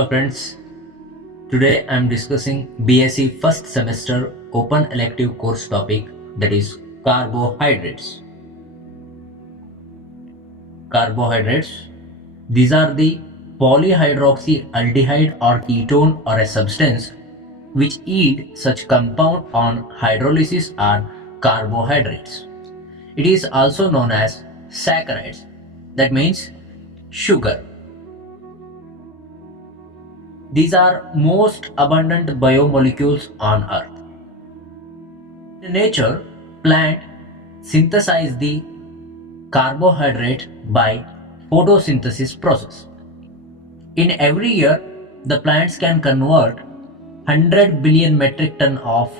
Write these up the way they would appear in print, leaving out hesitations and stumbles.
Hello friends, today I am discussing BSc first semester open elective course topic, that is carbohydrates. Carbohydrates, these are the polyhydroxyaldehyde or ketone or a substance which yield such compound on hydrolysis are carbohydrates. It is also known as saccharides, that means sugar. These are most abundant biomolecules on Earth. In nature, plant synthesize the carbohydrate by photosynthesis process. In every year, the plants can convert 100 billion metric ton of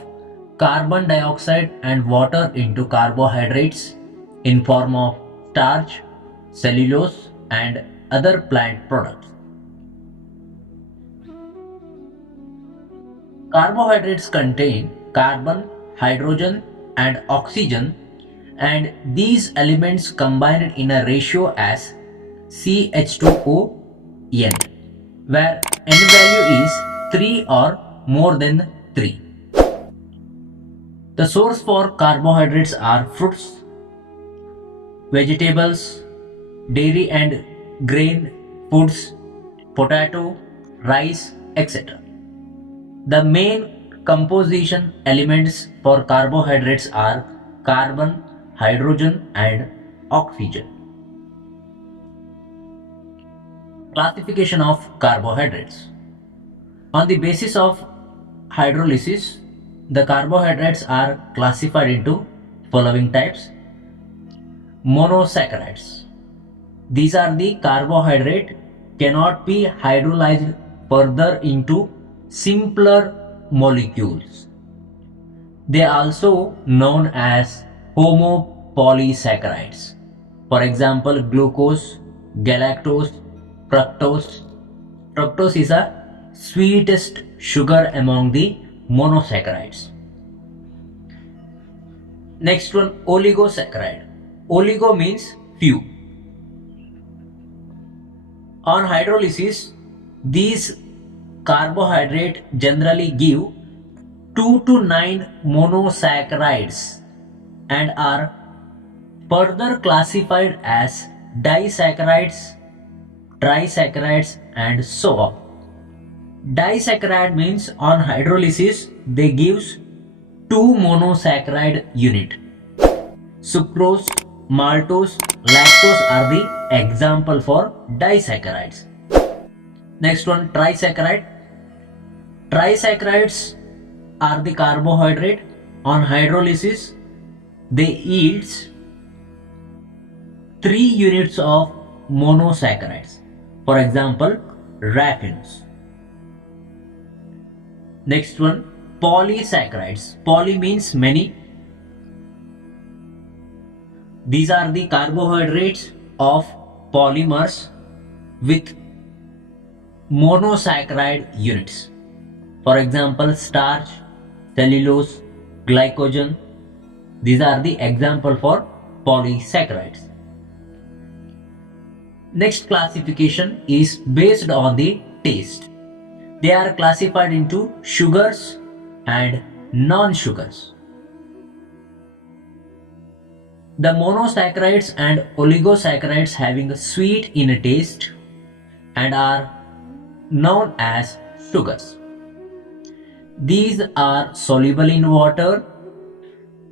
carbon dioxide and water into carbohydrates in form of starch, cellulose and other plant products. Carbohydrates contain carbon, hydrogen and oxygen, and these elements combined in a ratio as CH2ON, where N value is 3 or more than 3. The source for carbohydrates are fruits, vegetables, dairy and grain foods, potato, rice, etc. The main composition elements for carbohydrates are carbon, hydrogen and oxygen. Classification of carbohydrates. On the basis of hydrolysis, the carbohydrates are classified into following types. Monosaccharides. These are the carbohydrate cannot be hydrolyzed further into simpler molecules. They are also known as homopolysaccharides. For example, glucose, galactose, fructose. Fructose is a sweetest sugar among the monosaccharides. Next one, oligosaccharide. Oligo means few. On hydrolysis, these carbohydrate generally give 2 to 9 monosaccharides and are further classified as disaccharides, trisaccharides and so on. Disaccharide means on hydrolysis they gives 2 monosaccharide unit. Sucrose, maltose, lactose are the example for disaccharides. Next one, trisaccharide. Trisaccharides are the carbohydrate. On hydrolysis, they yields 3 units of monosaccharides. For example, raffinose. Next one, polysaccharides. Poly means many. These are the carbohydrates of polymers with monosaccharide units. For example, starch, cellulose, glycogen. These are the example for polysaccharides. Next classification is based on the taste. They are classified into sugars and non-sugars. The monosaccharides and oligosaccharides having a sweet in a taste and are known as sugars. These are soluble in water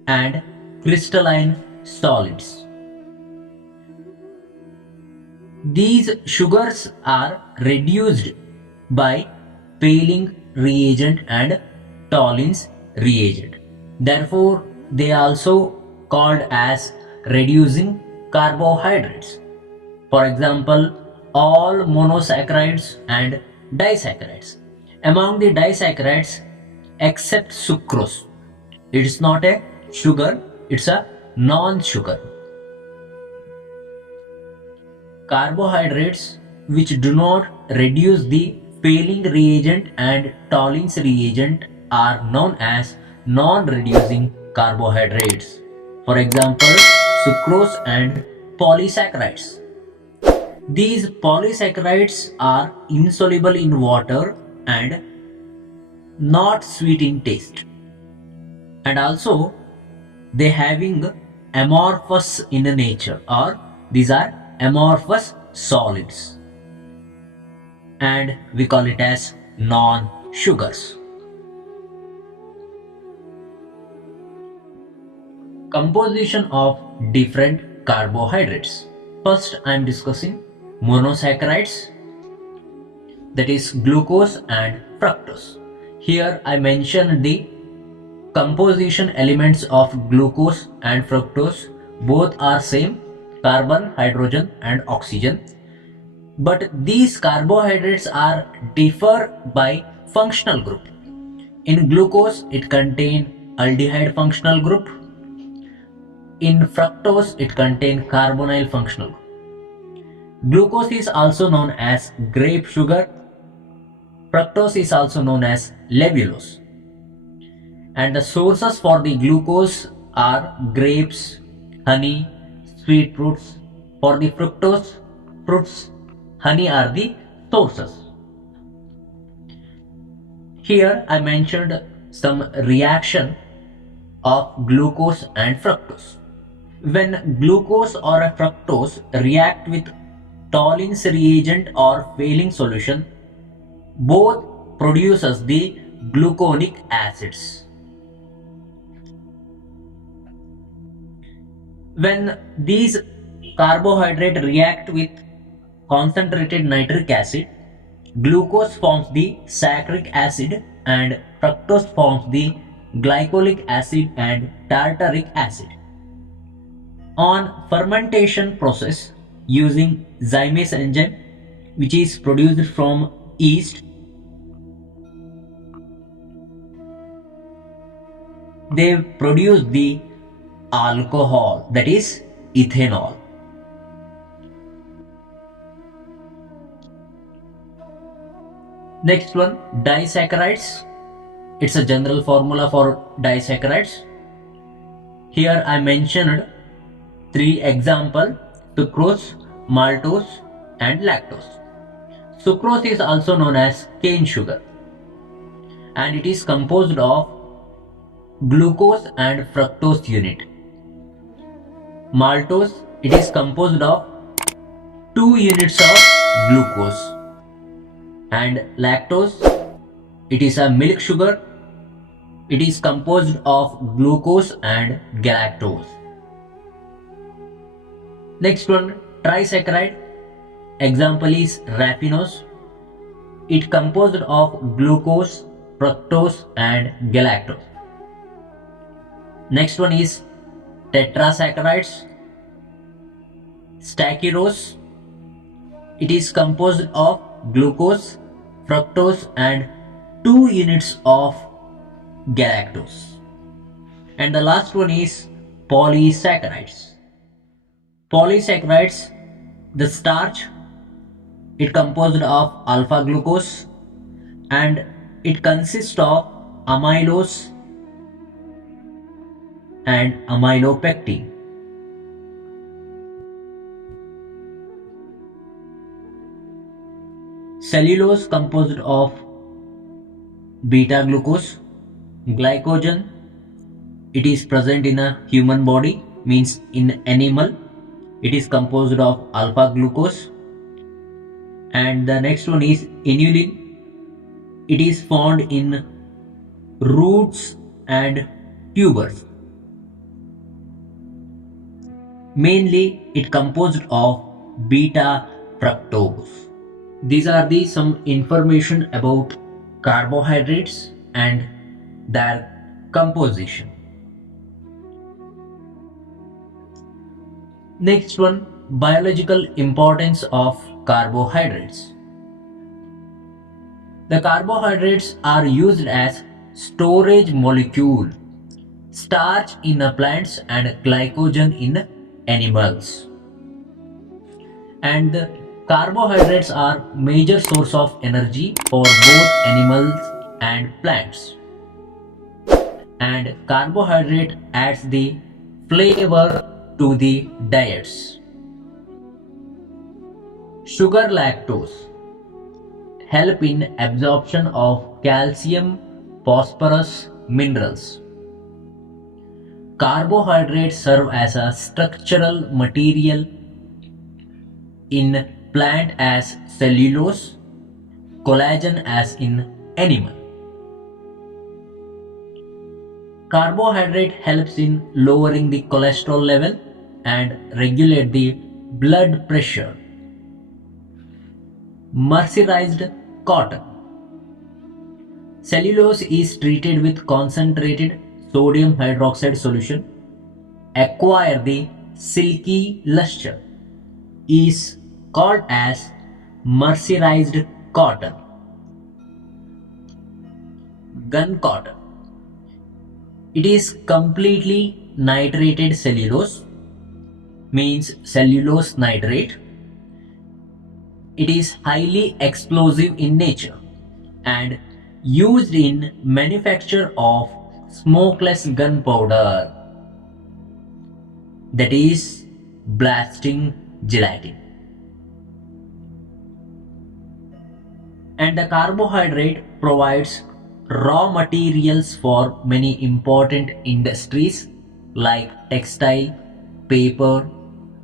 and crystalline solids. These sugars are reduced by Paling reagent and Tollens reagent. Therefore, they are also called as reducing carbohydrates. For example, all monosaccharides and disaccharides. Among the disaccharides, except sucrose, it is not a sugar, it's a non-sugar. Carbohydrates which do not reduce the Paling reagent and Tollens reagent are known as non-reducing carbohydrates. For example, sucrose and polysaccharides. These polysaccharides are insoluble in water and not sweet in taste, and also they having amorphous in nature, or these are amorphous solids, and we call it as non-sugars. Composition of different carbohydrates. First, I am discussing monosaccharides, that is glucose and fructose. Here I mentioned the composition elements of glucose and fructose. Both are same, carbon, hydrogen and oxygen. But these carbohydrates are differ by functional group. In glucose, it contains aldehyde functional group. In fructose, it contains carbonyl functional group. Glucose is also known as grape sugar. Fructose is also known as levulose. And the sources for the glucose are grapes, honey, sweet fruits. For the fructose, fruits, honey are the sources. Here I mentioned some reaction of glucose and fructose. When glucose or a fructose react with Tollens reagent or failing solution, both produces the gluconic acids. When these carbohydrates react with concentrated nitric acid, glucose forms the saccharic acid and fructose forms the glycolic acid and tartaric acid. On fermentation process using zymase enzyme, which is produced from yeast, they produce the alcohol, that is ethanol. Next one, disaccharides. It's a general formula for disaccharides. Here I mentioned three examples: sucrose, maltose and lactose. Sucrose is also known as cane sugar, and it is composed of glucose and fructose unit. Maltose, it is composed of 2 units of glucose, and lactose, it is a milk sugar. It is composed of glucose and galactose. Next one, trisaccharide. Example is raffinose. It composed of glucose, fructose and galactose. Next one is tetrasaccharides. Stachyros. It is composed of glucose, fructose and 2 units of galactose. And the last one is polysaccharides. Polysaccharides, the starch, it composed of alpha glucose and it consists of amylose and amylopectin. Cellulose composed of beta glucose. Glycogen, it is present in a human body, means in animal. It is composed of alpha glucose. And the next one is inulin. It is found in roots and tubers. Mainly it composed of beta fructose. These are the some information about carbohydrates and their composition. Next one, biological importance of carbohydrates. The carbohydrates are used as storage molecule, starch in plants and glycogen in animals. And the carbohydrates are major source of energy for both animals and plants. And carbohydrate adds the flavor to the diets. Sugar lactose help in absorption of calcium, phosphorus, minerals. Carbohydrates serve as a structural material in plant as cellulose, collagen as in animal. Carbohydrate helps in lowering the cholesterol level and regulate the blood pressure. Mercerized cotton. Cellulose is treated with concentrated sodium hydroxide solution. Acquire the silky luster. Is called as mercerized cotton. Gun cotton. It is completely nitrated cellulose, means cellulose nitrate. It is highly explosive in nature and used in manufacture of smokeless gunpowder, that is blasting gelatin. And the carbohydrate provides raw materials for many important industries like textile, paper,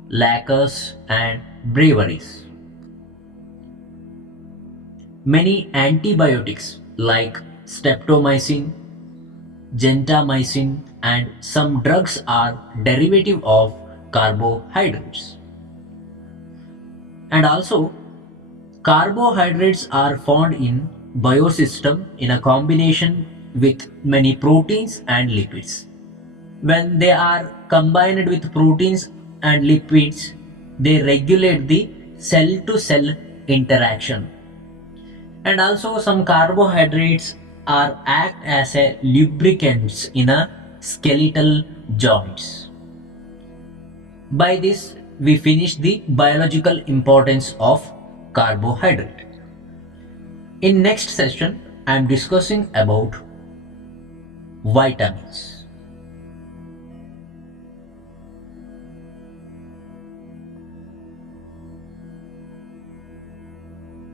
lacquers and breweries. Many antibiotics like streptomycin, gentamicin and some drugs are derivative of carbohydrates. And also carbohydrates are found in biosystem in a combination with many proteins and lipids. When they are combined with proteins and lipids, they regulate the cell to cell interaction. And also some carbohydrates are act as a lubricants in a skeletal joints. By this we finish the biological importance of carbohydrate. In next session I am discussing about vitamins.